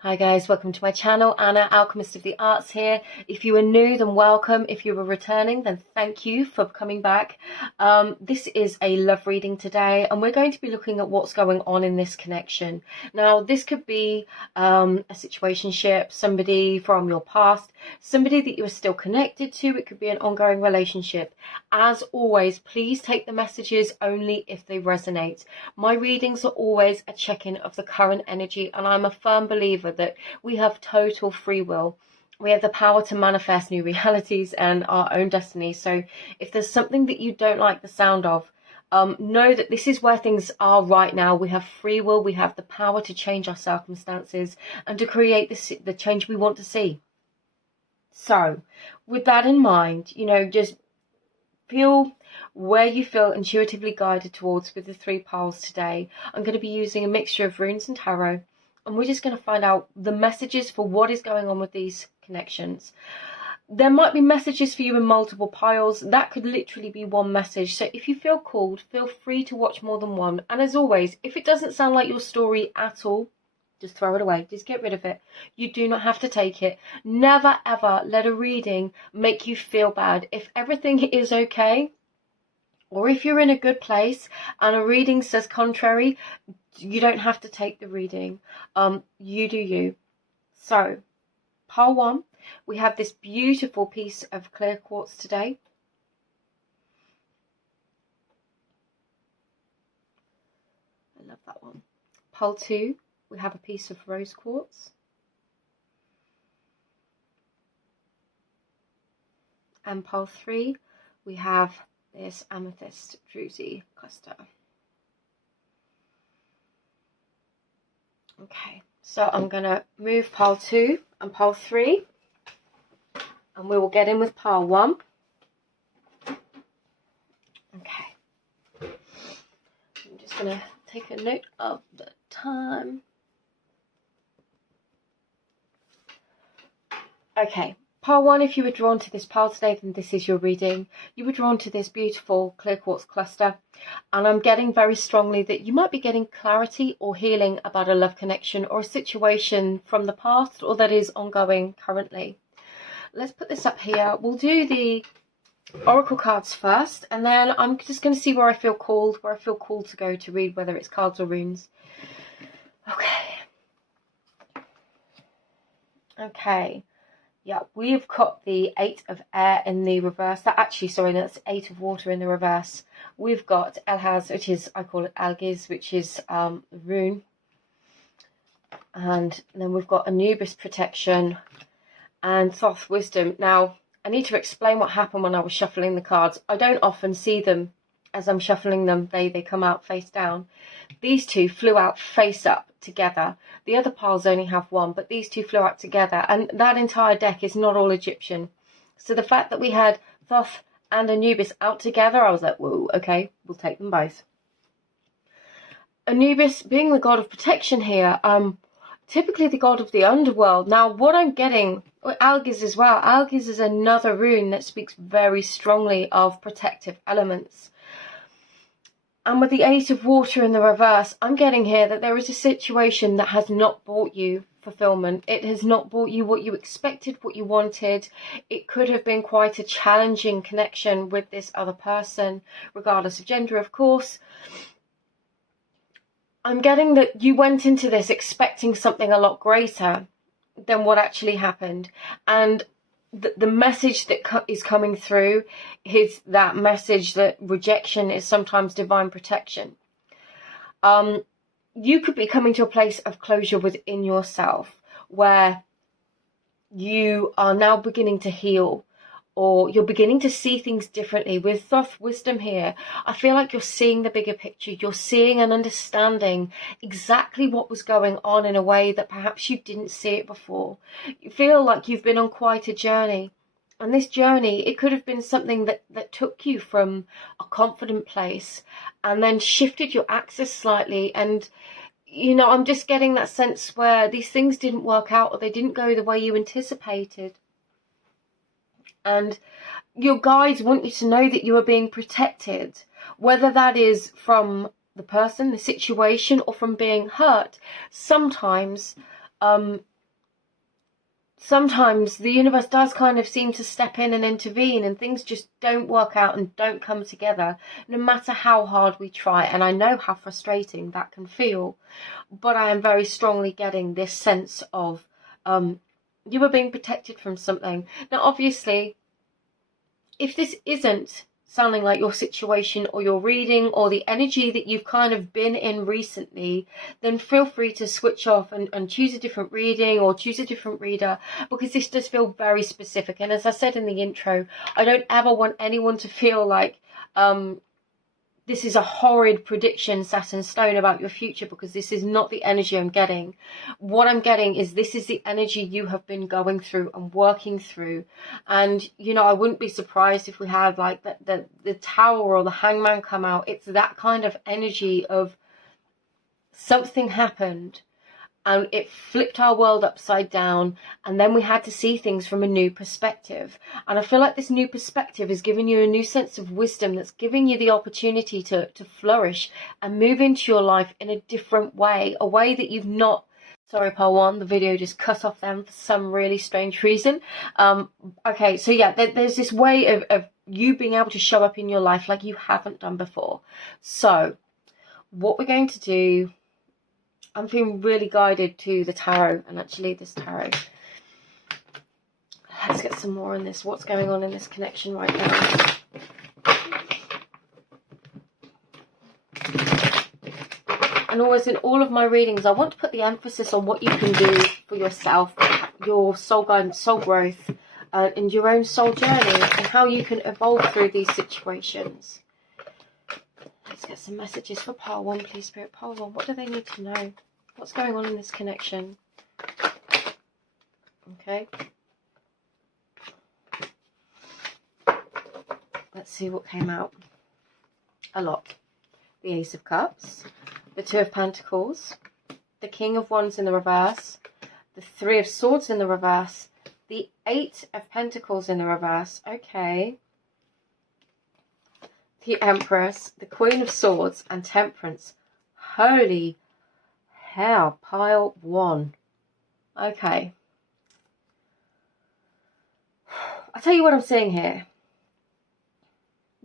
Hi guys, welcome to my channel. Anna, Alchemist of the Arts here. If you are new, then welcome. If you are returning, then thank you for coming back. This is a love reading today, and we're going to be looking at what's going on in this connection. Now, this could be a situationship, somebody from your past, somebody that you are still connected to. It could be an ongoing relationship. As always, please take the messages only if they resonate. My readings are always a check-in of the current energy, and I'm a firm believer that we have total free will. We have the power to manifest new realities and our own destiny. So if there's something that you don't like the sound of, know that this is where things are right now. We have free will. We have the power to change our circumstances and to create the change we want to see. So with that in mind, just feel where you feel intuitively guided towards with the 3 piles today. I'm going to be using a mixture of runes and tarot, and we're just going to find out the messages for what is going on with these connections. There might be messages for you in multiple piles. That could literally be one message. So if you feel called, feel free to watch more than one. And as always, if it doesn't sound like your story at all, just throw it away. Just get rid of it. You do not have to take it. Never ever let a reading make you feel bad. If everything is okay, or if you're in a good place and a reading says contrary, you don't have to take the reading. You do you. So, pile 1, we have this beautiful piece of clear quartz today. I love that one. Pile 2, we have a piece of rose quartz. And pile 3, we have this amethyst druzy cluster. Okay, so I'm going to move pile 2 and pile 3, and we will get in with pile 1. Okay, I'm just going to take a note of the time. Okay, pile 1, if you were drawn to this pile today, then this is your reading. You were drawn to this beautiful clear quartz cluster, and I'm getting very strongly that you might be getting clarity or healing about a love connection or a situation from the past or that is ongoing currently. Let's put this up here. We'll do the oracle cards first, and then I'm just going to see where I feel called to go to read, whether it's cards or runes. Okay. Yeah, we've got the 8 of air in the reverse. That's 8 of water in the reverse. We've got Elhaz, which is, I call it Algiz, which is rune. And then we've got Anubis protection and Thoth wisdom. Now, I need to explain what happened when I was shuffling the cards. I don't often see them as I'm shuffling them. They come out face down. These 2 flew out face up together. The other piles only have 1, but these 2 flew out together, and that entire deck is not all Egyptian. So the fact that we had Thoth and Anubis out together, I was like, whoa, okay, we'll take them both. Anubis being the god of protection here, typically the god of the underworld. Now what I'm getting, Algiz as well, Algiz is another rune that speaks very strongly of protective elements. And with the 8 of water in the reverse, I'm getting here that there is a situation that has not brought you fulfillment. It has not brought you what you expected, what you wanted. It could have been quite a challenging connection with this other person, regardless of gender, of course. I'm getting that you went into this expecting something a lot greater than what actually happened. And the message that is coming through is that message that rejection is sometimes divine protection. You could be coming to a place of closure within yourself where you are now beginning to heal, or you're beginning to see things differently. With Thoth wisdom here, I feel like you're seeing the bigger picture. You're seeing and understanding exactly what was going on in a way that perhaps you didn't see it before. You feel like you've been on quite a journey. And this journey, it could have been something that took you from a confident place and then shifted your axis slightly. And, I'm just getting that sense where these things didn't work out, or they didn't go the way you anticipated. And your guides want you to know that you are being protected, whether that is from the person, the situation, or from being hurt. Sometimes sometimes the universe does kind of seem to step in and intervene, and things just don't work out and don't come together, no matter how hard we try. And I know how frustrating that can feel, but I am very strongly getting this sense of you are being protected from something. Now, obviously, if this isn't sounding like your situation or your reading or the energy that you've kind of been in recently, then feel free to switch off and choose a different reading or choose a different reader, because this does feel very specific. And as I said in the intro, I don't ever want anyone to feel like this is a horrid prediction set in stone about your future, because this is not the energy I'm getting. What I'm getting is this is the energy you have been going through and working through. And, you know, I wouldn't be surprised if we had like the Tower or the Hangman come out. It's that kind of energy of something happened and it flipped our world upside down, and then we had to see things from a new perspective. And I feel like this new perspective is giving you a new sense of wisdom, that's giving you the opportunity to flourish and move into your life in a different way, a way that you've not... Sorry, part one, the video just cut off them for some really strange reason. Okay, so yeah, there's this way of you being able to show up in your life like you haven't done before. So what we're going to do... I'm feeling really guided to the tarot, and actually this tarot. Let's get some more on this. What's going on in this connection right now? And always in all of my readings, I want to put the emphasis on what you can do for yourself, your soul guidance, soul growth, and your own soul journey, and how you can evolve through these situations. Let's get some messages for pile one, please, Spirit. Pile one, what do they need to know? What's going on in this connection? Okay. Let's see what came out. A lot. The Ace of Cups, the Two of Pentacles, the King of Wands in the reverse, the Three of Swords in the reverse, the Eight of Pentacles in the reverse. Okay. The Empress, the Queen of Swords, and Temperance. Holy hell, pile one. Okay. I'll tell you what I'm seeing here.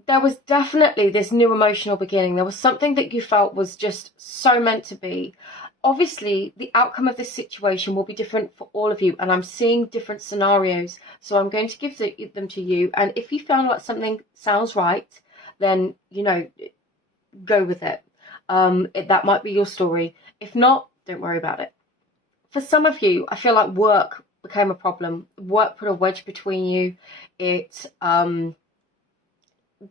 There was definitely this new emotional beginning. There was something that you felt was just so meant to be. Obviously, the outcome of this situation will be different for all of you, and I'm seeing different scenarios. So I'm going to give them to you. And if you found like something sounds right, then, you know, go with it. That might be your story. If not, don't worry about it. For some of you, I feel like work became a problem. Work put a wedge between you.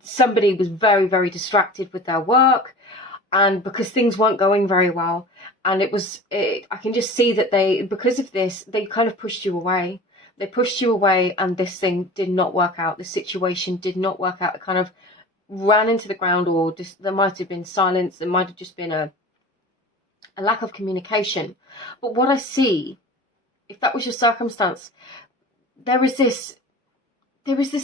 Somebody was very, very distracted with their work, and because things weren't going very well, and I can just see that because of this, they kind of pushed you away. They pushed you away, and this thing did not work out. The situation did not work out. It kind of ran into the ground, or just, there might have been silence. There might have just been a lack of communication. But what I see, if that was your circumstance, there is this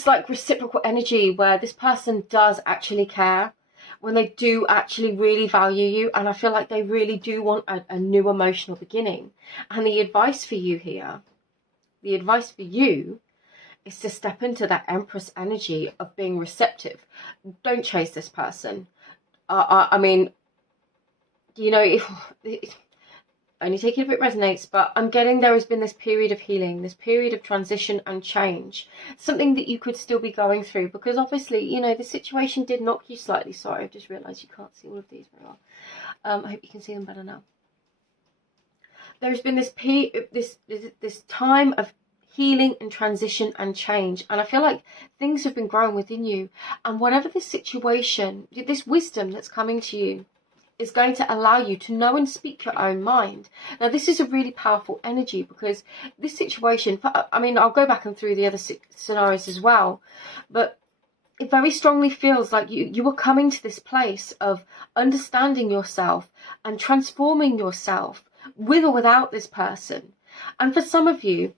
like reciprocal energy where this person does actually care, when they do actually really value you, and I feel like they really do want a new emotional beginning. And the advice for you here, the advice for you is to step into that Empress energy of being receptive. Don't chase this person. I mean, you know, only take it if it resonates, but I'm getting there has been this period of healing, this period of transition and change, something that you could still be going through, because obviously, you know, the situation did knock you slightly. Sorry, I've just realised you can't see all of these very well. I hope you can see them better now. There's been this time of healing and transition and change, and I feel like things have been growing within you, and whatever this situation, this wisdom that's coming to you is going to allow you to know and speak your own mind. Now, this is a really powerful energy, because this situation, I mean, I'll go back and through the other scenarios as well, but it very strongly feels like you are coming to this place of understanding yourself and transforming yourself with or without this person. And for some of you,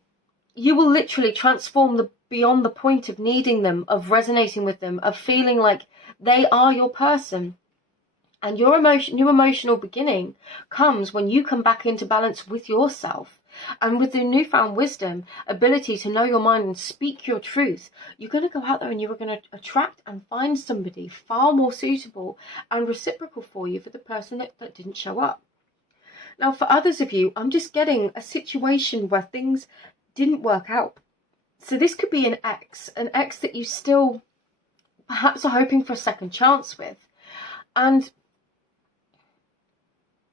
you will literally transform beyond the point of needing them, of resonating with them, of feeling like they are your person. And your new emotional beginning comes when you come back into balance with yourself. And with the newfound wisdom, ability to know your mind and speak your truth, you're going to go out there and you're going to attract and find somebody far more suitable and reciprocal for you for the person that didn't show up. Now, for others of you, I'm just getting a situation where things didn't work out. So this could be an ex that you still perhaps are hoping for a second chance with. And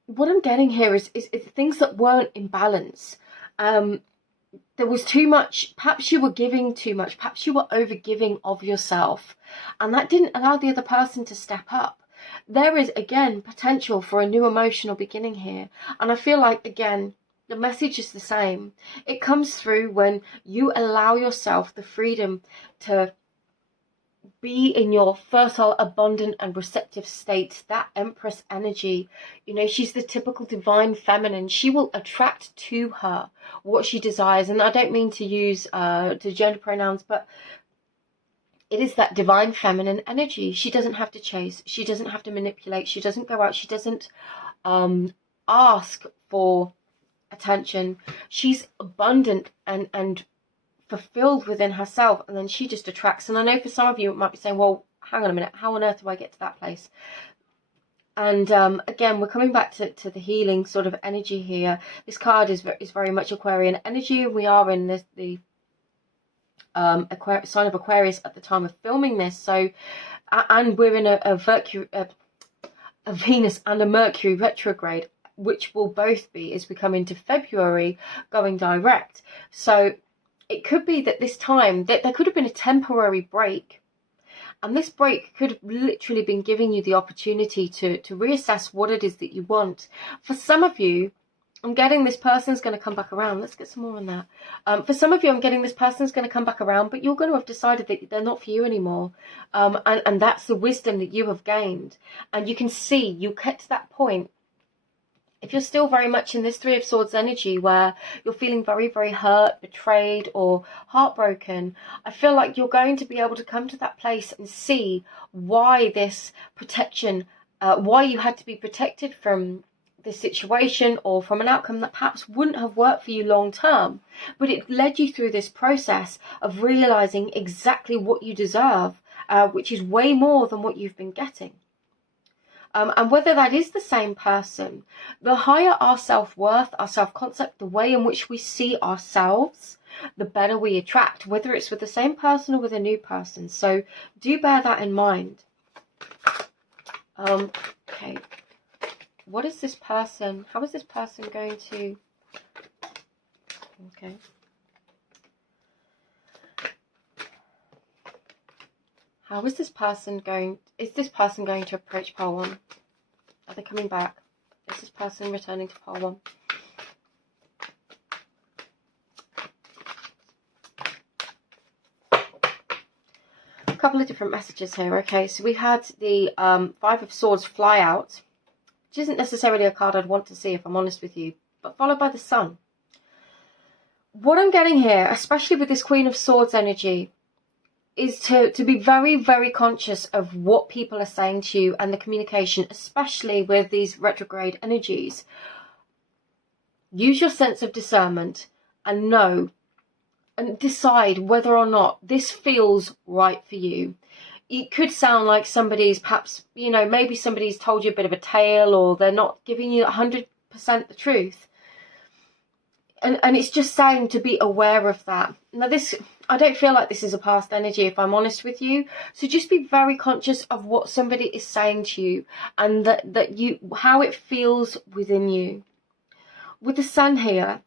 what I'm getting here is things that weren't in balance. There was too much, perhaps you were giving too much, perhaps you were over-giving of yourself, and that didn't allow the other person to step up. There is, again, potential for a new emotional beginning here, and I feel like, again, the message is the same. It comes through when you allow yourself the freedom to be in your fertile, abundant and receptive state, that Empress energy. You know, she's the typical divine feminine. She will attract to her what she desires. And I don't mean to use to gender pronouns, but it is that divine feminine energy. She doesn't have to chase. She doesn't have to manipulate. She doesn't go out. She doesn't ask for attention. She's abundant and fulfilled within herself, and then she just attracts. And I know for some of you it might be saying, well, hang on a minute, how on earth do I get to that place? And again, we're coming back to the healing sort of energy here. This card is very much Aquarian energy. We are in the sign of Aquarius at the time of filming this, so and we're in a Venus and a Mercury retrograde, which will both be, as we come into February, going direct. So it could be that this time, that there could have been a temporary break. And this break could have literally been giving you the opportunity to reassess what it is that you want. For some of you, I'm getting this person's going to come back around. Let's get some more on that. For some of you, I'm getting this person's going to come back around, but you're going to have decided that they're not for you anymore. And that's the wisdom that you have gained. And you can see you get to that point. If you're still very much in this Three of Swords energy where you're feeling very, very hurt, betrayed or heartbroken, I feel like you're going to be able to come to that place and see why this protection, why you had to be protected from this situation or from an outcome that perhaps wouldn't have worked for you long term. But it led you through this process of realizing exactly what you deserve, which is way more than what you've been getting. And whether that is the same person, the higher our self-worth, our self-concept, the way in which we see ourselves, the better we attract, whether it's with the same person or with a new person. So do bear that in mind. Okay. What is this person? How is this person going to... Okay. How is this person going... Is this person going to approach pole 1? Are they coming back? Is this person returning to pole 1? A couple of different messages here. Okay, so we had the Five of Swords fly out, which isn't necessarily a card I'd want to see if I'm honest with you, but followed by the Sun. What I'm getting here, especially with this Queen of Swords energy, is to be very, very conscious of what people are saying to you and the communication, especially with these retrograde energies. Use your sense of discernment and know and decide whether or not this feels right for you. It could sound like somebody's perhaps, you know, maybe somebody's told you a bit of a tale or they're not giving you 100% the truth. And it's just saying to be aware of that. Now this, I don't feel like this is a past energy, if I'm honest with you. So just be very conscious of what somebody is saying to you and that you, how it feels within you. With the Sun here,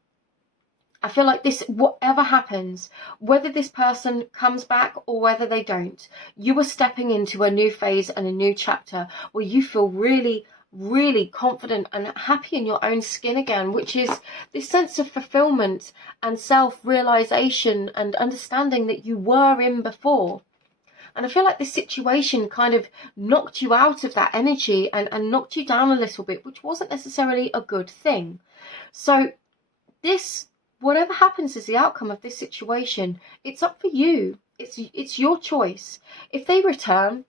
I feel like this, whatever happens, whether this person comes back or whether they don't, you are stepping into a new phase and a new chapter where you feel really, really confident and happy in your own skin again, which is this sense of fulfillment and self-realization and understanding that you were in before. And I feel like this situation kind of knocked you out of that energy and knocked you down a little bit, which wasn't necessarily a good thing. So this, whatever happens as the outcome of this situation, it's up for you. It's your choice. If they return,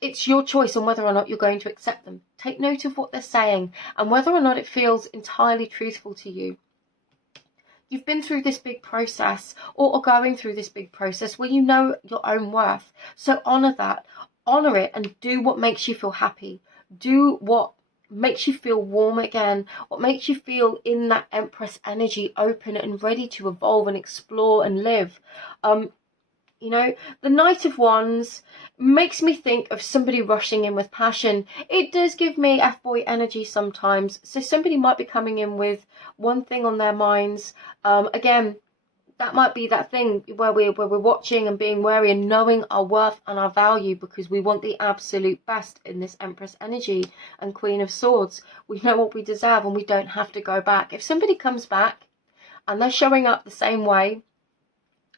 it's your choice on whether or not you're going to accept them. Take note of what they're saying and whether or not it feels entirely truthful to you. you've been through this big process, or are going through this big process where you know your own worth. So honor that, honor it, and do what makes you feel happy. Do what makes you feel warm again, what makes you feel in that Empress energy, open and ready to evolve and explore and live. You know, the Knight of Wands makes me think of somebody rushing in with passion. It does give me F-boy energy sometimes. So somebody might be coming in with one thing on their minds. Again, that might be that thing where we're watching and being wary and knowing our worth and our value, because we want the absolute best in this Empress energy and Queen of Swords. We know what we deserve and we don't have to go back. If somebody comes back and they're showing up the same way,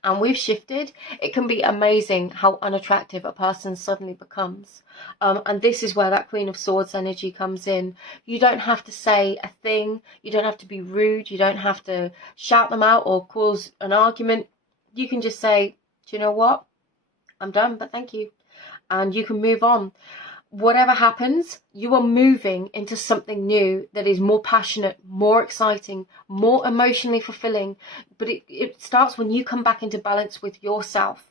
and we've shifted, it can be amazing how unattractive a person suddenly becomes. And this is where that Queen of Swords energy comes in. You don't have to say a thing. You don't have to be rude. You don't have to shout them out or cause an argument. You can just say, do you know what? I'm done, but thank you. And you can move on. Whatever happens, you are moving into something new that is more passionate, more exciting, more emotionally fulfilling. But it starts when you come back into balance with yourself.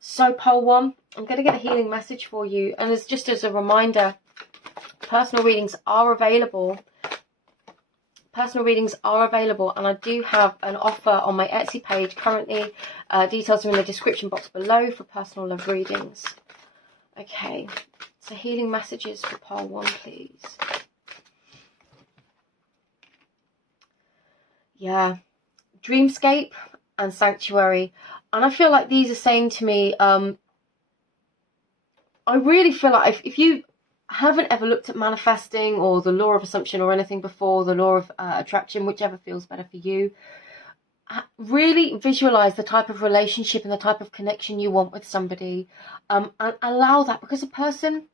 So pole 1, I'm going to get a healing message for you. And it's just as a reminder, personal readings are available. Personal readings are available, and I do have an offer on my Etsy page currently. Details are in the description box below for personal love readings. Okay. So healing messages for pole 1, please. Yeah. Dreamscape and Sanctuary. And I feel like these are saying to me, I really feel like if you haven't ever looked at manifesting or the law of assumption or anything before, the law of attraction, whichever feels better for you, really visualize the type of relationship and the type of connection you want with somebody, and allow that, because a person,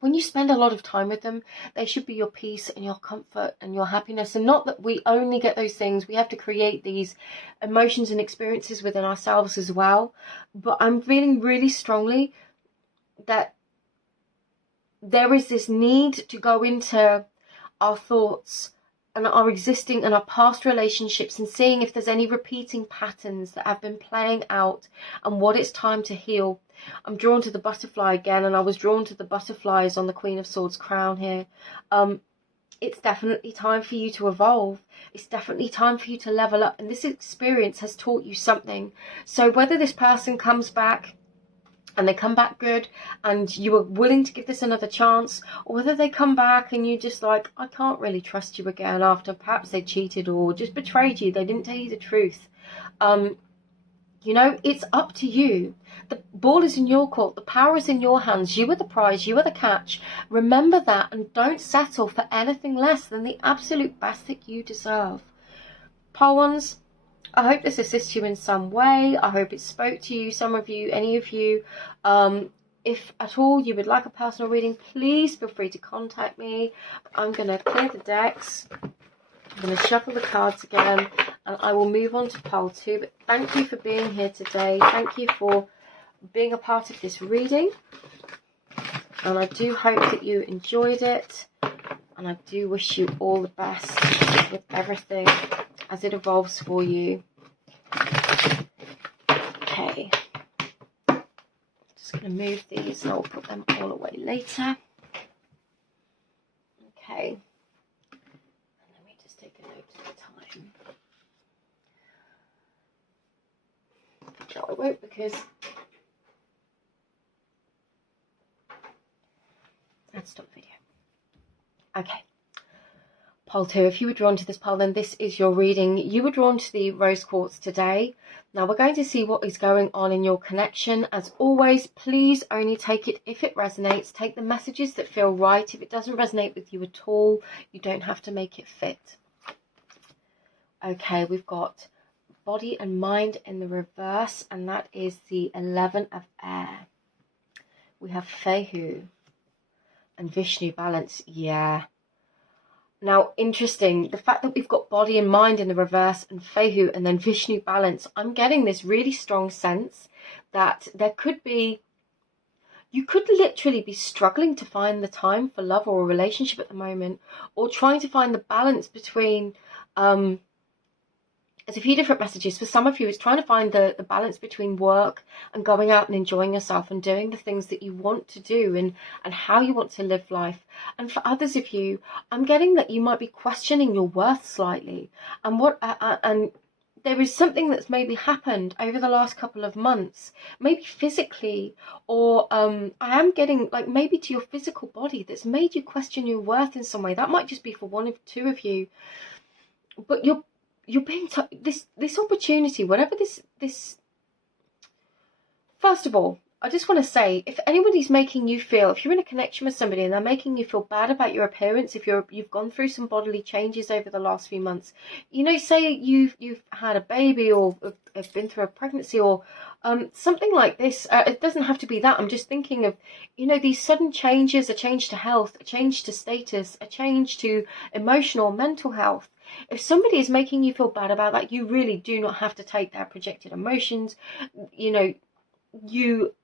when you spend a lot of time with them, they should be your peace and your comfort and your happiness. And not that we only get those things, we have to create these emotions and experiences within ourselves as well. But I'm feeling really strongly that there is this need to go into our thoughts and our existing and our past relationships and seeing if there's any repeating patterns that have been playing out and what it's time to heal. I'm drawn to the butterfly again, and I was drawn to the butterflies on the Queen of Swords crown here. It's definitely time for you to evolve. It's definitely time for you to level up, and this experience has taught you something. So whether this person comes back and they come back good and you are willing to give this another chance, or whether they come back and you're just like, I can't really trust you again after perhaps they cheated or just betrayed you, they didn't tell you the truth. You know, it's up to you. The ball is in your court. The power is in your hands. You are the prize. You are the catch. Remember that, and don't settle for anything less than the absolute best that you deserve. Pole 1s, I hope this assists you in some way. I hope it spoke to you, some of you, any of you. If at all you would like a personal reading, please feel free to contact me. I'm going to clear the decks. I'm going to shuffle the cards again, and I will move on to pole 2. But thank you for being here today. Thank you for being a part of this reading. And I do hope that you enjoyed it. And I do wish you all the best with everything as it evolves for you. Okay. Just going to move these and I'll put them all away later. Okay. Take a note of the time. No, I won't, because let's stop video. Okay. Pole 2, if you were drawn to this pole, then this is your reading. You were drawn to the rose quartz today. Now we're going to see what is going on in your connection. As always, please only take it if it resonates. Take the messages that feel right. If it doesn't resonate with you at all, you don't have to make it fit. Okay, we've got body and mind in the reverse, and that is the 11 of air. We have Fehu and Vishnu balance. Yeah. Now, interesting, the fact that we've got body and mind in the reverse and Fehu and then Vishnu balance, I'm getting this really strong sense that there could be, you could literally be struggling to find the time for love or a relationship at the moment, or trying to find the balance between there's a few different messages. For some of you, it's trying to find the balance between work and going out and enjoying yourself and doing the things that you want to do and how you want to live life. And for others of you, I'm getting that you might be questioning your worth slightly. And and there is something that's maybe happened over the last couple of months, maybe physically, or I am getting like maybe to your physical body, that's made you question your worth in some way. That might just be for one of two of you, but you're being this opportunity, whatever this. First of all, I just want to say, if anybody's making you feel, if you're in a connection with somebody and they're making you feel bad about your appearance, if you've gone through some bodily changes over the last few months, you know, say you've had a baby or have been through a pregnancy or something like this. It doesn't have to be that. I'm just thinking of, you know, these sudden changes, a change to health, a change to status, a change to emotional, mental health. If somebody is making you feel bad about that, you really do not have to take their projected emotions. You know, you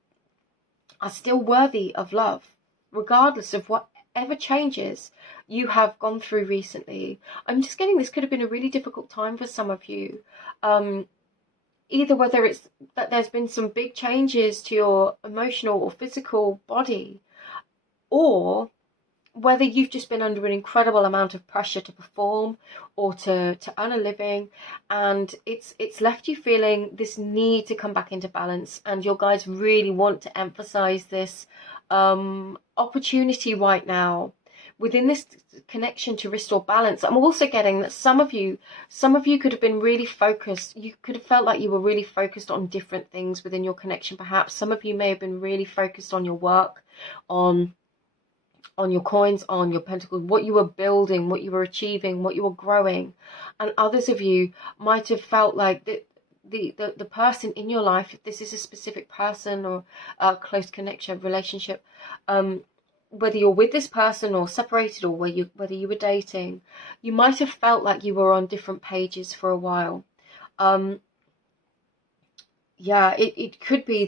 are still worthy of love, regardless of whatever changes you have gone through recently. I'm just getting this could have been a really difficult time for some of you. Either whether it's that there's been some big changes to your emotional or physical body, or whether you've just been under an incredible amount of pressure to perform or to earn a living, and it's left you feeling this need to come back into balance, and your guys really want to emphasize this opportunity right now within this connection to restore balance. I'm also getting that some of you could have been really focused. You could have felt like you were really focused on different things within your connection. Perhaps some of you may have been really focused on your work, on your coins, on your pentacles, what you were building, what you were achieving, what you were growing. And others of you might have felt like the person in your life, if this is a specific person or a close connection, relationship, whether you're with this person or separated, or whether you were dating, you might have felt like you were on different pages for a while. Yeah, it could be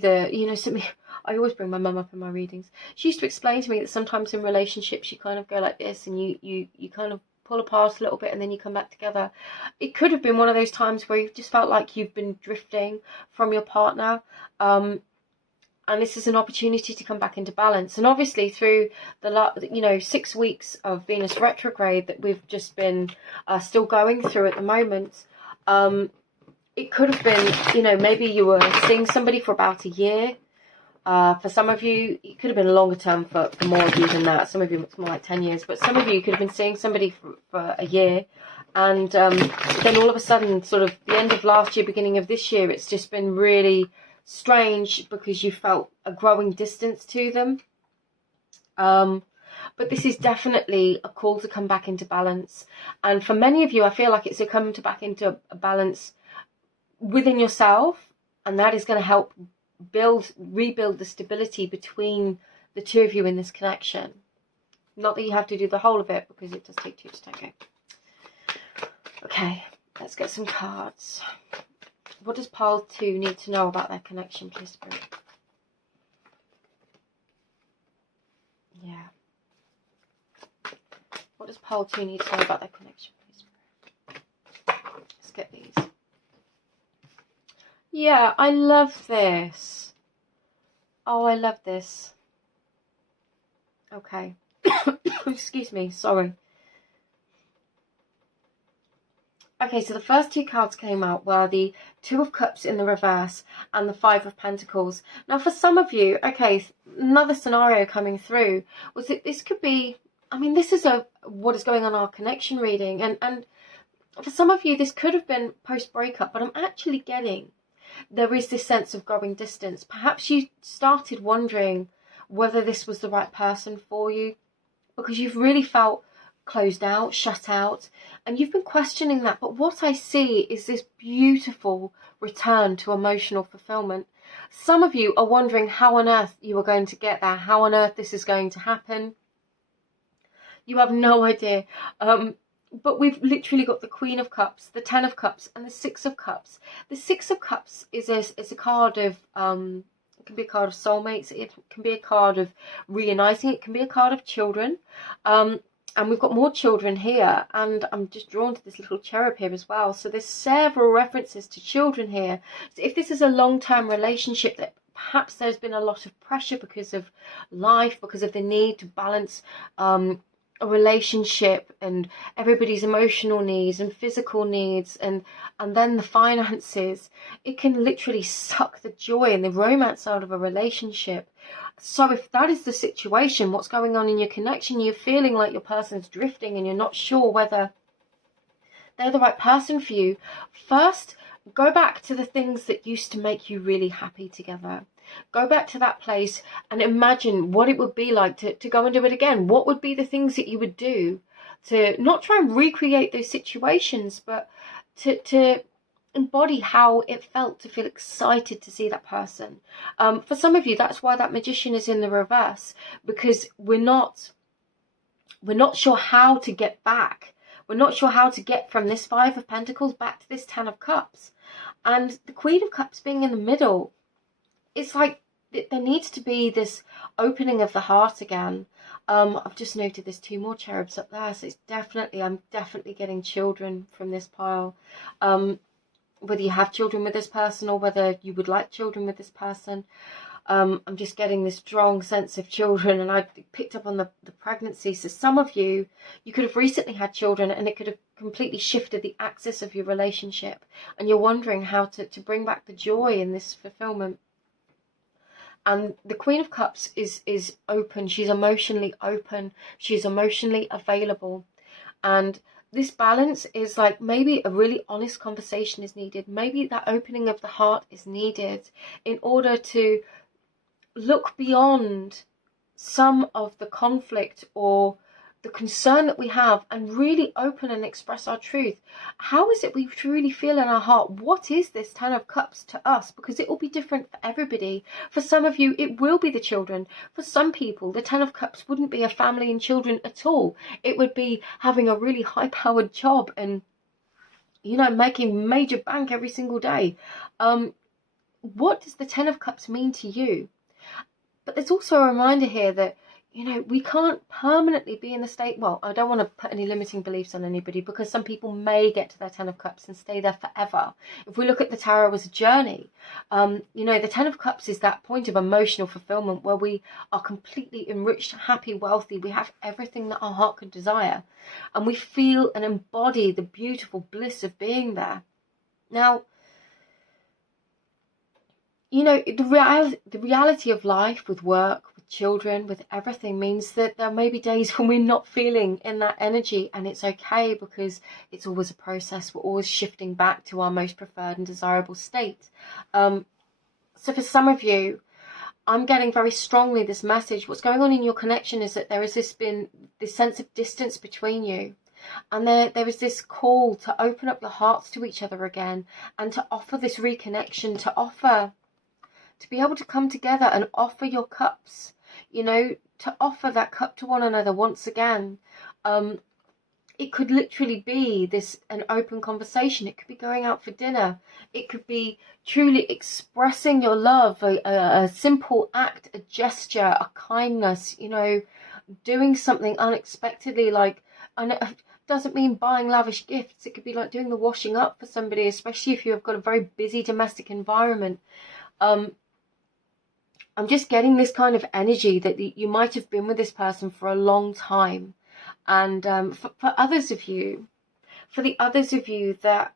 something. I always bring my mum up in my readings. She used to explain to me that sometimes in relationships you kind of go like this, and you kind of pull apart a little bit and then you come back together. It could have been one of those times where you've just felt like you've been drifting from your partner, and this is an opportunity to come back into balance. And obviously through the 6 weeks of Venus retrograde that we've just been still going through at the moment, it could have been, maybe you were seeing somebody for about a year. For some of you, it could have been longer term for more of you than that. Some of you, it's more like 10 years. But some of you could have been seeing somebody for a year. And then all of a sudden, sort of the end of last year, beginning of this year, it's just been really strange because you felt a growing distance to them. But this is definitely a call to come back into balance. And for many of you, I feel like it's a come to back into a balance within yourself. And that is going to help rebuild the stability between the two of you in this connection. Not that you have to do the whole of it, because it does take two to tango. Okay, let's get some cards. What does pile 2 need to know about their connection, please, Spirit? Yeah. What does pile 2 need to know about their connection, please, Spirit? Let's get these. Yeah, I love this. Oh, I love this. Okay. Excuse me, sorry. Okay, so the first 2 cards came out were the 2 of Cups in the reverse and the 5 of Pentacles. Now, for some of you, okay, another scenario coming through was that this could be, this is what is going on in our connection reading. And for some of you, this could have been post-breakup, but I'm actually getting there is this sense of growing distance. Perhaps you started wondering whether this was the right person for you, because you've really felt closed out, shut out, and you've been questioning that. But what I see is this beautiful return to emotional fulfillment. Some of you are wondering how on earth you are going to get there, how on earth this is going to happen. You have no idea. But we've literally got the Queen of Cups, the 10 of Cups, and the 6 of Cups. The 6 of Cups is a card of, it can be a card of soulmates, it can be a card of reuniting, it can be a card of children. And And we've got more children here, and I'm just drawn to this little cherub here as well. So there's several references to children here. So if this is a long-term relationship that perhaps there's been a lot of pressure because of life, because of the need to balance a relationship and everybody's emotional needs and physical needs, and then the finances, it can literally suck the joy and the romance out of a relationship. So if that is the situation, what's going on in your connection, you're feeling like your person's drifting and you're not sure whether they're the right person for you, first go back to the things that used to make you really happy together. Go back to that place and imagine what it would be like to go and do it again. What would be the things that you would do to not try and recreate those situations, but to embody how it felt to feel excited to see that person. For some of you, that's why that Magician is in the reverse, because we're not sure how to get back. We're not sure how to get from this Five of Pentacles back to this Ten of Cups. And the Queen of Cups being in the middle, it's like there needs to be this opening of the heart again. I've just noted there's two more cherubs up there, so it's I'm definitely getting children from this pile. Whether you have children with this person or whether you would like children with this person, I'm just getting this strong sense of children, and I picked up on the pregnancy. So some of you could have recently had children, and it could have completely shifted the axis of your relationship, and you're wondering how to bring back the joy in this fulfillment. And the Queen of Cups is open. She's emotionally open. She's emotionally available. And this balance is like maybe a really honest conversation is needed. Maybe that opening of the heart is needed in order to look beyond some of the conflict or the concern that we have and really open and express our truth. How is it we truly feel in our heart? What is this Ten of Cups to us? Because it will be different for everybody. For some of you, it will be the children. For some people, the Ten of Cups wouldn't be a family and children at all. It would be having a really high-powered job and, making major bank every single day. What does the Ten of Cups mean to you? But there's also a reminder here that, we can't permanently be in the state. Well, I don't want to put any limiting beliefs on anybody, because some people may get to their Ten of Cups and stay there forever. If we look at the tarot as a journey, the Ten of Cups is that point of emotional fulfillment where we are completely enriched, happy, wealthy. We have everything that our heart could desire, and we feel and embody the beautiful bliss of being there. Now, the reality of life with work, with children, with everything means that there may be days when we're not feeling in that energy, and it's okay, because it's always a process. We're always shifting back to our most preferred and desirable state. So for some of you, I'm getting very strongly this message. What's going on in your connection is that there has been this sense of distance between you. And there is this call to open up your hearts to each other again, and to offer this reconnection, to be able to come together and offer your cups, to offer that cup to one another once again. It could literally be an open conversation. It could be going out for dinner. It could be truly expressing your love, a simple act, a gesture, a kindness, doing something unexpectedly, like, and it doesn't mean buying lavish gifts. It could be like doing the washing up for somebody, especially if you've got a very busy domestic environment. I'm just getting this kind of energy that you might have been with this person for a long time. And for the others of you that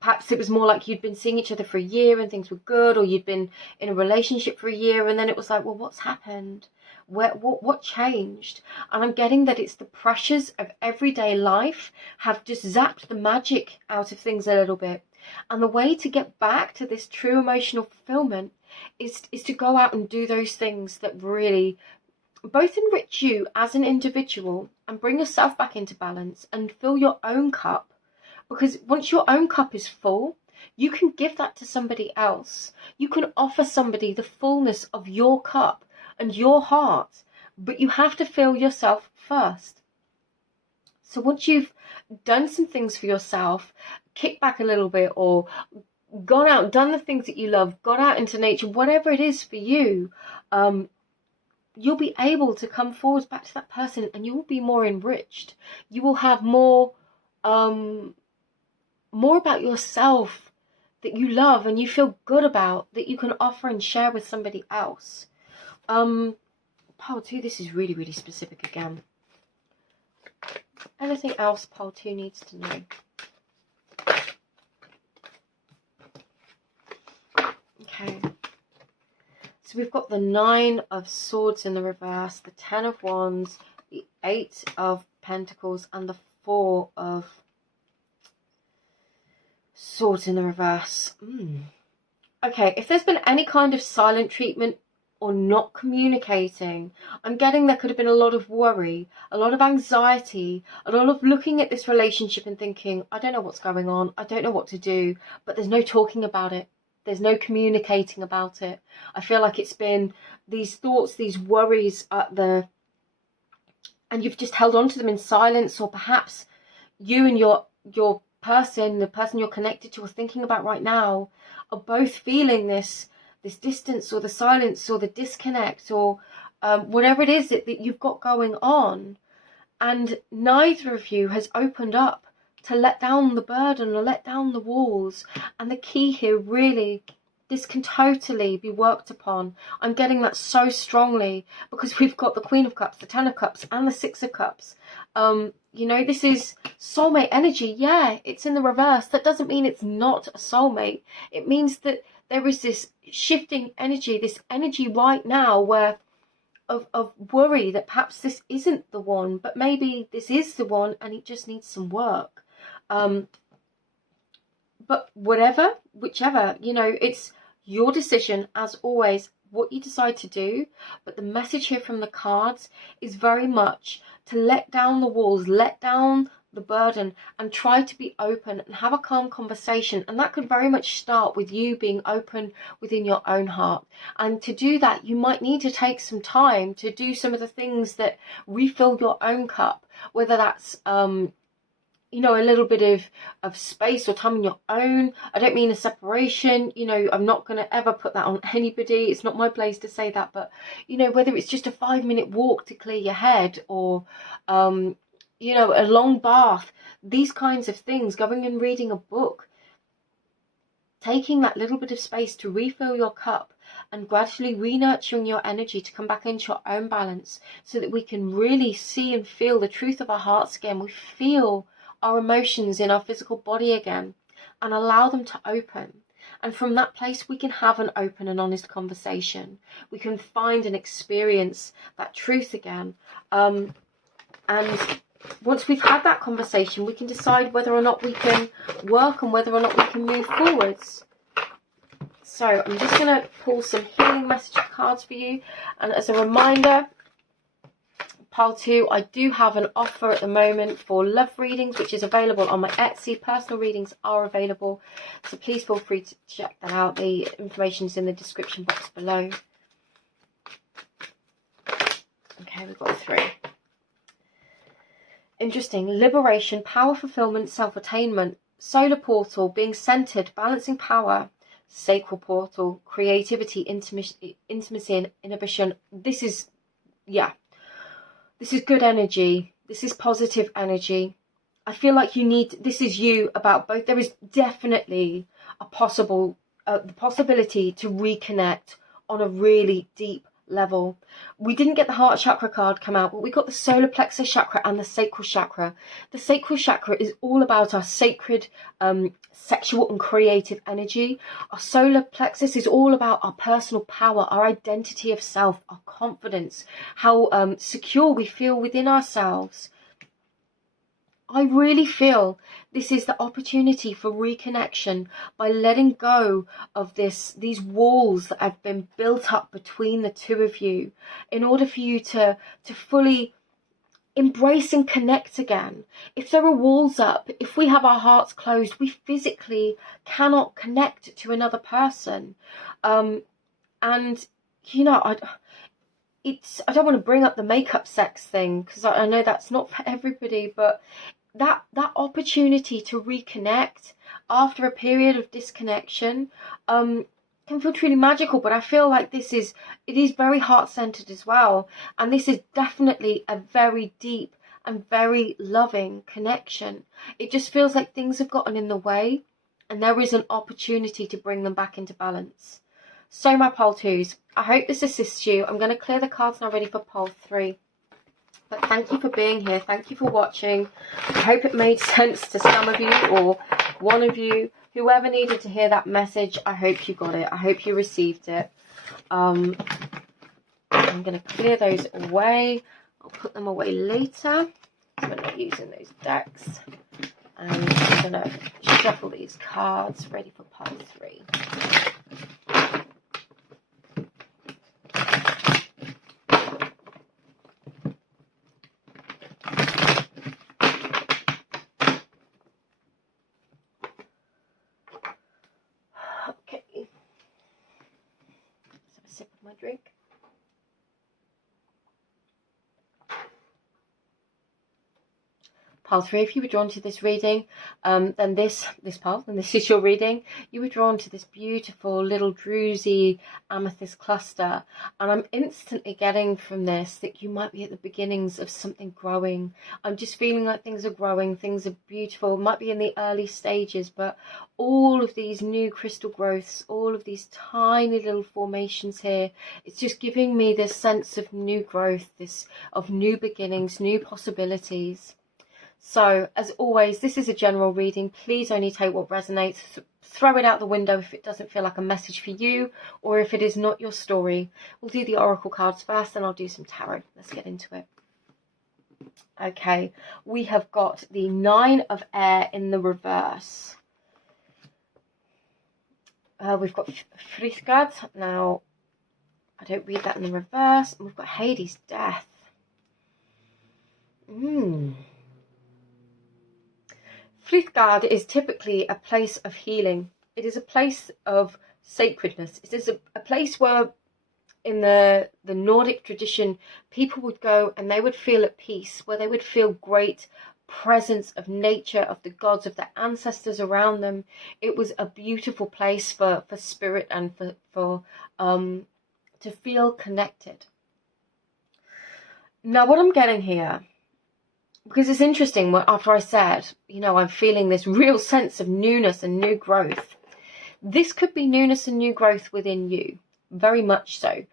perhaps it was more like you'd been seeing each other for a year and things were good, or you'd been in a relationship for a year and then it was like, well, what's happened? What changed? And I'm getting that it's the pressures of everyday life have just zapped the magic out of things a little bit. And the way to get back to this true emotional fulfillment is to go out and do those things that really both enrich you as an individual and bring yourself back into balance and fill your own cup. Because once your own cup is full, you can give that to somebody else. You can offer somebody the fullness of your cup and your heart, but you have to fill yourself first. So once you've done some things for yourself, kick back a little bit, or gone out, done the things that you love, got out into nature, whatever it is for you, you'll be able to come forward back to that person, and you will be more enriched. You will have more about yourself that you love and you feel good about, that you can offer and share with somebody else. Pile 2, this is really, really specific again. Anything else pile 2 needs to know? Okay. So we've got the 9 of Swords in the reverse, the 10 of Wands, the 8 of Pentacles, and the 4 of Swords in the reverse. Okay, if there's been any kind of silent treatment or not communicating, I'm getting there could have been a lot of worry, a lot of anxiety, a lot of looking at this relationship and thinking, I don't know what's going on, I don't know what to do, but there's no talking about it. There's no communicating about it. I feel like it's been these thoughts, these worries and you've just held on to them in silence, or perhaps you and your person, the person you're connected to or thinking about right now, are both feeling this distance or the silence or the disconnect or whatever it is that you've got going on, and neither of you has opened up to let down the burden or let down the walls. And the key here, really, this can totally be worked upon. I'm getting that so strongly because we've got the Queen of Cups, the 10 of Cups, and the 6 of Cups. You know, this is soulmate energy. Yeah, it's in the reverse. That doesn't mean it's not a soulmate. It means that there is this shifting energy, this energy right now where of worry that perhaps this isn't the one, but maybe this is the one and it just needs some work. But whichever, you know, it's your decision as always what you decide to do. But the message here from the cards is very much to let down the walls, let down the burden, and try to be open and have a calm conversation. And that could very much start with you being open within your own heart. And to do that, you might need to take some time to do some of the things that refill your own cup, whether that's you know, a little bit of space or time on your own. I don't mean a separation, you know, I'm not going to ever put that on anybody. It's not my place to say that. But, you know, whether it's just a 5-minute walk to clear your head, or you know, a long bath, these kinds of things, going and reading a book, taking that little bit of space to refill your cup and gradually re-nurturing your energy to come back into your own balance, so that we can really see and feel the truth of our hearts again. We feel our emotions in our physical body again and allow them to open. And from that place, we can have an open and honest conversation. We can find and experience that truth again. And once we've had that conversation, we can decide whether or not we can work and whether or not we can move forwards. So I'm just going to pull some healing message cards for you. And as a reminder, pile 2, I do have an offer at the moment for love readings, which is available on my Etsy. Personal readings are available, so please feel free to check that out. The information is in the description box below. Okay, we've got 3. Interesting. Liberation, power, fulfillment, self-attainment, solar portal, being centered, balancing power, sacral portal, creativity, intimacy and inhibition. This is, yeah, this is good energy. This is positive energy. I feel like you need, this is you about both. There is definitely a the possibility to reconnect on a really deep level. We didn't get the heart chakra card come out, but we got the solar plexus chakra and the sacral chakra. The sacral chakra is all about our sacred sexual and creative energy. Our solar plexus is all about our personal power, our identity of self, our confidence, how secure we feel within ourselves. I really feel this is the opportunity for reconnection by letting go of these walls that have been built up between the two of you, in order for you to fully embrace and connect again. If there are walls up, if we have our hearts closed, we physically cannot connect to another person. And you know, I don't want to bring up the makeup sex thing, because I know that's not for everybody, but that opportunity to reconnect after a period of disconnection can feel truly magical, but I feel like it is very heart-centered as well. And this is definitely a very deep and very loving connection. It just feels like things have gotten in the way and there is an opportunity to bring them back into balance. So my pole 2s, I hope this assists you. I'm going to clear the cards now ready for pole 3. But thank you for being here. Thank you for watching. I hope it made sense to some of you or one of you. Whoever needed to hear that message, I hope you got it. I hope you received it. I'm going to clear those away. I'll put them away later. So we're not using those decks. And I'm going to shuffle these cards ready for part 3. Okay. Let's have a sip of my drink. Pile 3, if you were drawn to this reading, then this pile, and this is your reading, you were drawn to this beautiful little druzy amethyst cluster. And I'm instantly getting from this that you might be at the beginnings of something growing. I'm just feeling like things are growing, things are beautiful, might be in the early stages, but all of these new crystal growths, all of these tiny little formations here, it's just giving me this sense of new growth, of new beginnings, new possibilities. So, as always, this is a general reading. Please only take what resonates. Throw it out the window if it doesn't feel like a message for you or if it is not your story. We'll do the oracle cards first, then I'll do some tarot. Let's get into it. Okay, we have got the 9 of Air in the reverse. We've got Frithgard. Now, I don't read that in the reverse. And we've got Hades' Death. Frithgard is typically a place of healing. It is a place of sacredness. It is a place where, in the Nordic tradition, people would go and they would feel at peace, where they would feel great presence of nature, of the gods, of their ancestors around them. It was a beautiful place for spirit and for to feel connected. Now, what I'm getting here, because it's interesting, after I said, I'm feeling this real sense of newness and new growth. This could be newness and new growth within you, very much so.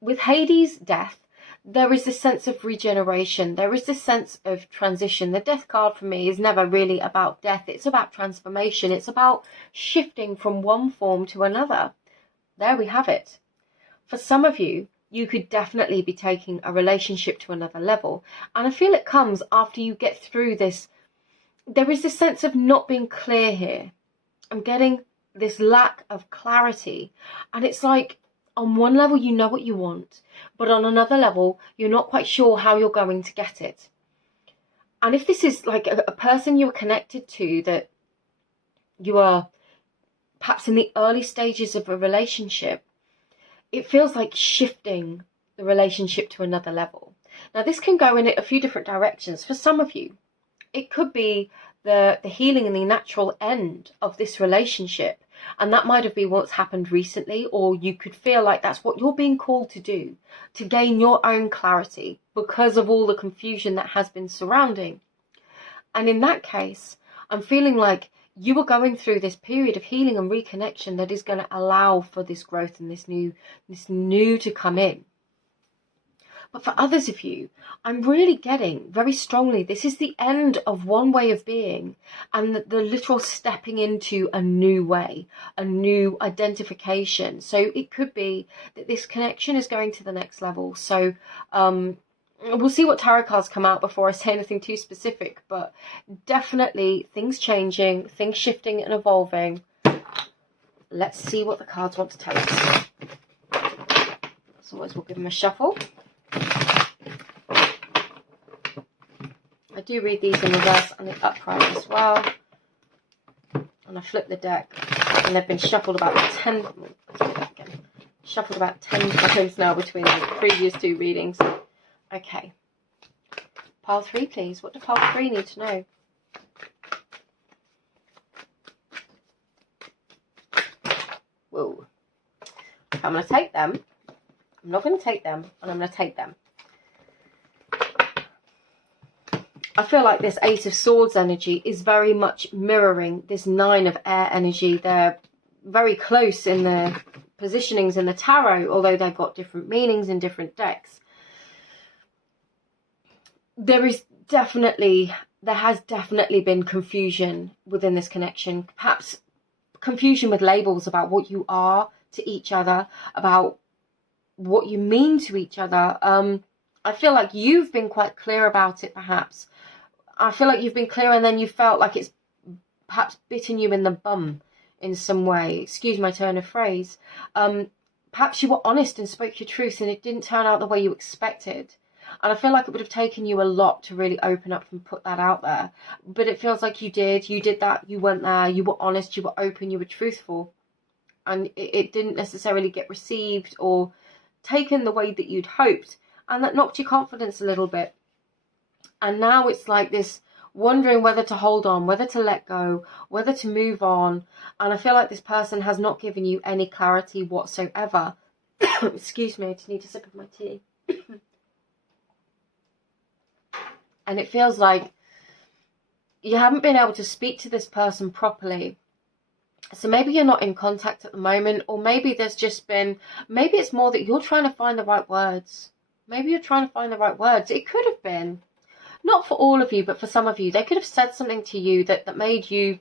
With Hades' death, there is this sense of regeneration. There is this sense of transition. The death card for me is never really about death. It's about transformation. It's about shifting from one form to another. There we have it. For some of you, you could definitely be taking a relationship to another level. And I feel it comes after you get through this. There is this sense of not being clear here. I'm getting this lack of clarity. And it's like, on one level, you know what you want. But on another level, you're not quite sure how you're going to get it. And if this is like a person you're connected to, that you are perhaps in the early stages of a relationship, it feels like shifting the relationship to another level. Now, this can go in a few different directions. For some of you, it could be the healing and the natural end of this relationship. And that might have been what's happened recently, or you could feel like that's what you're being called to do, to gain your own clarity because of all the confusion that has been surrounding. And in that case, I'm feeling like you are going through this period of healing and reconnection that is going to allow for this growth and this new to come in. But for others of you, I'm really getting very strongly, this is the end of one way of being and the literal stepping into a new way, a new identification. So it could be that this connection is going to the next level. So we'll see what tarot cards come out before I say anything too specific, but definitely things changing, things shifting and evolving. Let's see what the cards want to tell us. As always, we'll give them a shuffle. I do read these in reverse and the upright as well. And I flip the deck, and they've been shuffled about 10. Shuffled about 10 times now between the previous two readings. Okay. Pile 3, please. What do pile 3 need to know? I'm going to take them. I'm not going to take them, and I'm going to take them. I feel like this Ace of Swords energy is very much mirroring this Nine of Air energy. They're very close in their positionings in the tarot, although they've got different meanings in different decks. There has definitely been confusion within this connection. Perhaps confusion with labels about what you are to each other, about what you mean to each other. I feel like you've been quite clear about it, perhaps. I feel like you've been clear, and then you felt like it's perhaps bitten you in the bum in some way. Excuse my turn of phrase. Perhaps you were honest and spoke your truth, and it didn't turn out the way you expected. And I feel like it would have taken you a lot to really open up and put that out there. But it feels like you did. You did that. You went there. You were honest. You were open. You were truthful. And it didn't necessarily get received or taken the way that you'd hoped. And that knocked your confidence a little bit. And now it's like this wondering whether to hold on, whether to let go, whether to move on. And I feel like this person has not given you any clarity whatsoever. Excuse me, I just need a sip of my tea. And it feels like you haven't been able to speak to this person properly. So maybe you're not in contact at the moment, or maybe there's just been, maybe it's more that you're trying to find the right words. Maybe you're trying to find the right words. It could have been, not for all of you, but for some of you, they could have said something to you that made you,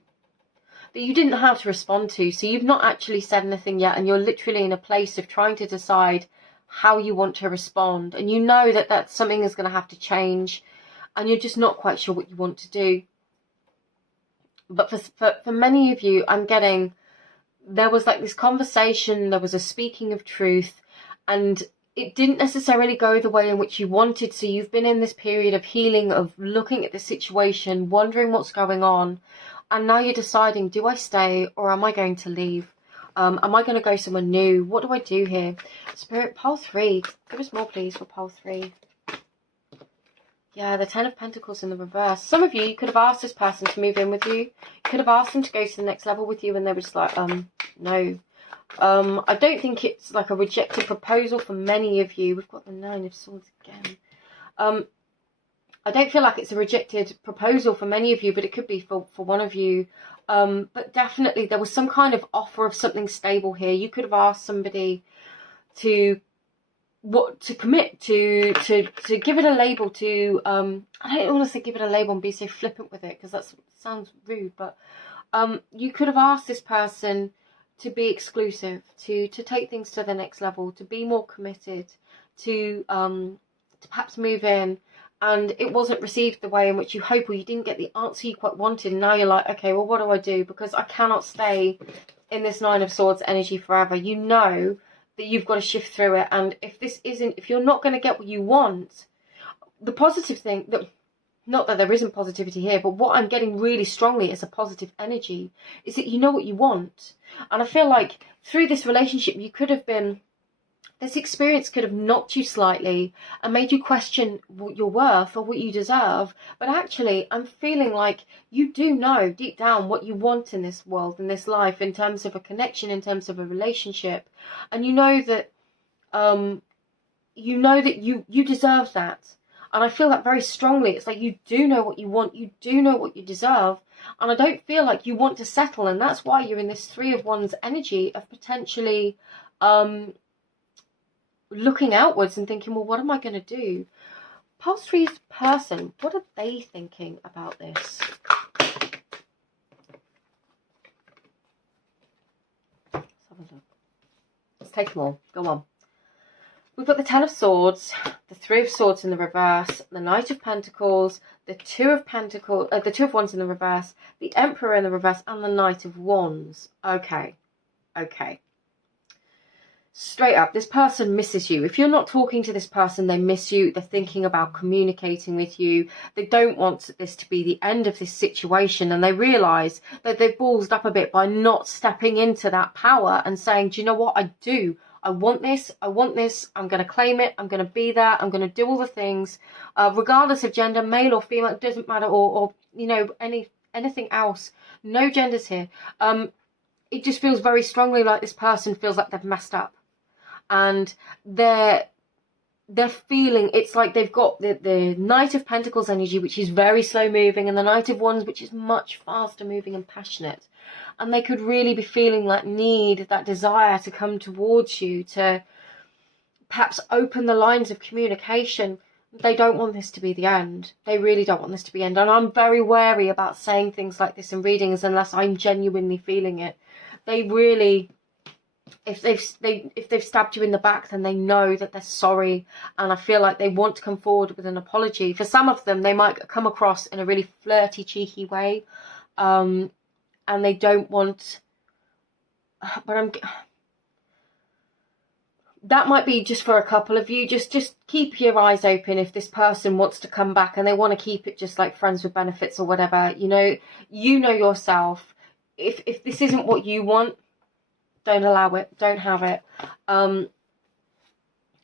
that you didn't know how to respond to. So you've not actually said anything yet, and you're literally in a place of trying to decide how you want to respond. And you know that something is going to have to change, and you're just not quite sure what you want to do. But for many of you, I'm getting, there was like this conversation, there was a speaking of truth, and it didn't necessarily go the way in which you wanted. So you've been in this period of healing, of looking at the situation, wondering what's going on. And now you're deciding, do I stay or am I going to leave? Am I going to go somewhere new? What do I do here? Spirit, pole 3. Give us more, please, for pole 3. Yeah, the Ten of Pentacles in the reverse. Some of you could have asked this person to move in with you. You could have asked them to go to the next level with you, and they were just like, no. I don't think it's like a rejected proposal for many of you. We've got the Nine of Swords again. I don't feel like it's a rejected proposal for many of you, but it could be for one of you. But definitely there was some kind of offer of something stable here. You could have asked somebody to commit, to give it a label, to I don't want to say give it a label and be so flippant with it, because that sounds rude, but you could have asked this person to be exclusive, to take things to the next level, to be more committed, to perhaps move in, and it wasn't received the way in which you hope, or you didn't get the answer you quite wanted, and now you're like, okay, well, what do I do? Because I cannot stay in this Nine of Swords energy forever. You know that you've got to shift through it, and if you're not going to get what you want, the positive thing, not that there isn't positivity here, but what I'm getting really strongly as a positive energy is that you know what you want. And I feel like through this relationship, you could have been, this experience could have knocked you slightly and made you question your worth or what you deserve. But actually, I'm feeling like you do know deep down what you want in this world, in this life, in terms of a connection, in terms of a relationship. And you know that you deserve that. And I feel that very strongly. It's like you do know what you want. You do know what you deserve. And I don't feel like you want to settle. And that's why you're in this Three of Wands energy of potentially looking outwards and thinking, well, what am I going to do? Pulse 3's person, what are they thinking about this? Let's have a look. Let's take them all. Go on. We've got the Ten of Swords, the Three of Swords in the reverse, the Knight of Pentacles, the Two of Wands in the reverse, the Emperor in the reverse, and the Knight of Wands. Okay. Straight up, this person misses you. If you're not talking to this person, they miss you. They're thinking about communicating with you. They don't want this to be the end of this situation, and they realise that they've ballsed up a bit by not stepping into that power and saying, do you know what, I do. I want this, I'm going to claim it, I'm going to be there, I'm going to do all the things, regardless of gender, male or female, it doesn't matter, or you know, anything else, no genders here. It just feels very strongly like this person feels like they've messed up. and they're feeling, it's like they've got the Knight of Pentacles energy, which is very slow moving, and the Knight of Wands, which is much faster moving and passionate. And they could really be feeling that desire to come towards you, to perhaps open the lines of communication. They don't want this to be the end. They really don't want this to be the end. And I'm very wary about saying things like this in readings unless I'm genuinely feeling it. They really, if they've stabbed you in the back, then they know that they're sorry, and I feel like they want to come forward with an apology. For some of them, they might come across in a really flirty, cheeky way, and they don't want. But that might be just for a couple of you. Just keep your eyes open if this person wants to come back and they want to keep it just like friends with benefits or whatever. You know yourself. If this isn't what you want, don't allow it. Don't have it.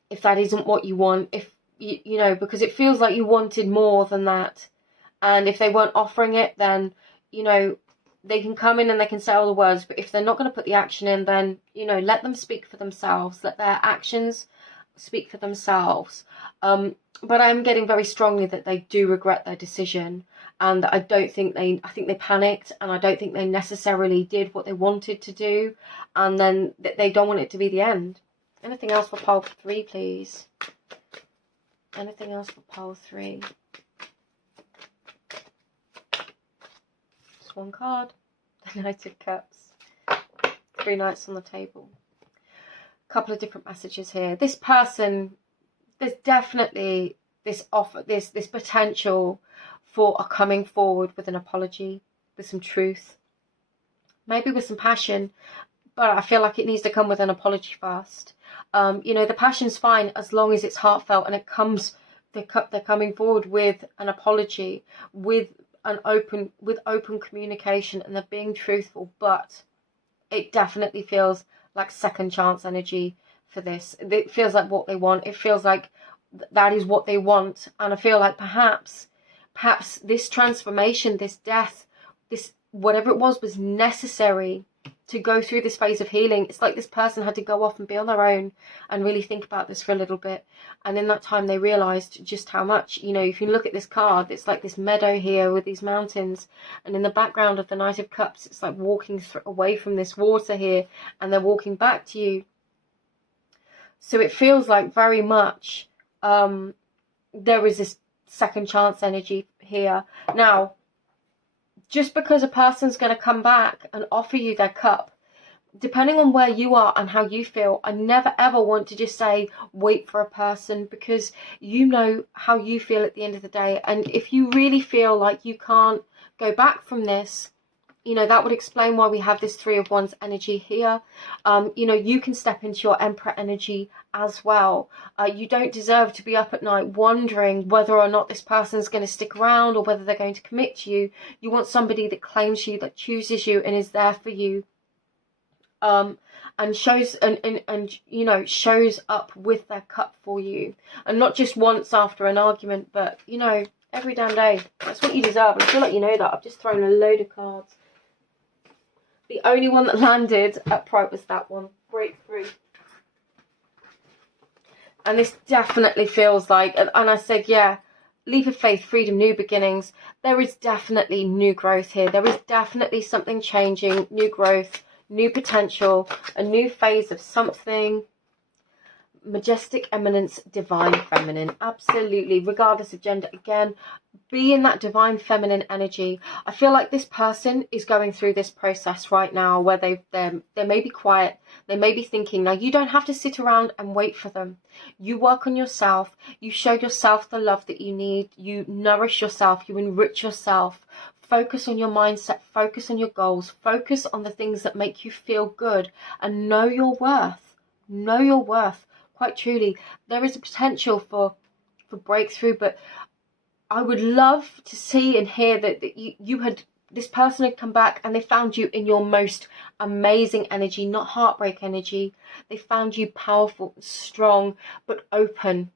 If that isn't what you want, if you know, because it feels like you wanted more than that, and if they weren't offering it, then you know they can come in and they can say all the words, but if they're not going to put the action in, then you know, let them speak for themselves. Let their actions speak for themselves. But I'm getting very strongly that they do regret their decision, and I think they panicked, and I don't think they necessarily did what they wanted to do, and then they don't want it to be the end. Anything else for pile 3, please? Anything else for pile 3? Just one card. The Knight of Cups. 3 knights on the table. A couple of different messages here. This person, there's definitely this potential for a coming forward with an apology, with some truth, maybe with some passion, but I feel like it needs to come with an apology first. You know, the passion's fine as long as it's heartfelt, and it comes, they're coming forward with an apology, with open communication, and they're being truthful. But it definitely feels like second chance energy for this. It feels like what they want. It feels like that is what they want, and I feel like perhaps this transformation, this death, this whatever it was necessary to go through this phase of healing. It's like this person had to go off and be on their own and really think about this for a little bit, and in that time they realized just how much, you know, if you look at this card, it's like this meadow here with these mountains, and in the background of the Knight of Cups, it's like walking away from this water here, and they're walking back to you. So it feels like very much there is this second chance energy here. Now, just because a person's going to come back and offer you their cup, depending on where you are and how you feel, I never ever want to just say wait for a person, because you know how you feel at the end of the day. And if you really feel like you can't go back from this, you know, that would explain why we have this 3 of Wands energy here. You know, you can step into your Emperor energy as well. You don't deserve to be up at night wondering whether or not this person's going to stick around or whether they're going to commit to you. You want somebody that claims you, that chooses you, and is there for you. And shows and you know, shows up with their cup for you, and not just once after an argument, but you know, every damn day. That's what you deserve. And I feel like you know that. I've just thrown a load of cards. The only one that landed upright was that one. Breakthrough. And this definitely feels like, and I said, yeah, leap of faith, freedom, new beginnings. There is definitely new growth here. There is definitely something changing, new growth, new potential, a new phase of something. Majestic eminence, divine feminine. Absolutely, regardless of gender. Again, be in that divine feminine energy. I feel like this person is going through this process right now where they may be quiet, they may be thinking. Now, you don't have to sit around and wait for them. You work on yourself, you show yourself the love that you need, you nourish yourself, you enrich yourself. Focus on your mindset, focus on your goals, focus on the things that make you feel good, and know your worth. Know your worth. Quite truly, there is a potential for breakthrough, but I would love to see and hear that this person had come back and they found you in your most amazing energy, not heartbreak energy. They found you powerful, strong, but open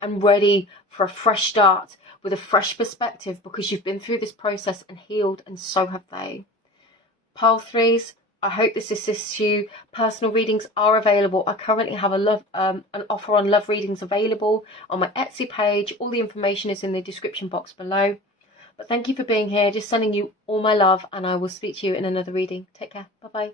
and ready for a fresh start with a fresh perspective, because you've been through this process and healed, and so have they. Pile 3s, I hope this assists you. Personal readings are available. I currently have an offer on love readings available on my Etsy page. All the information is in the description box below. But thank you for being here. Just sending you all my love, and I will speak to you in another reading. Take care. Bye bye.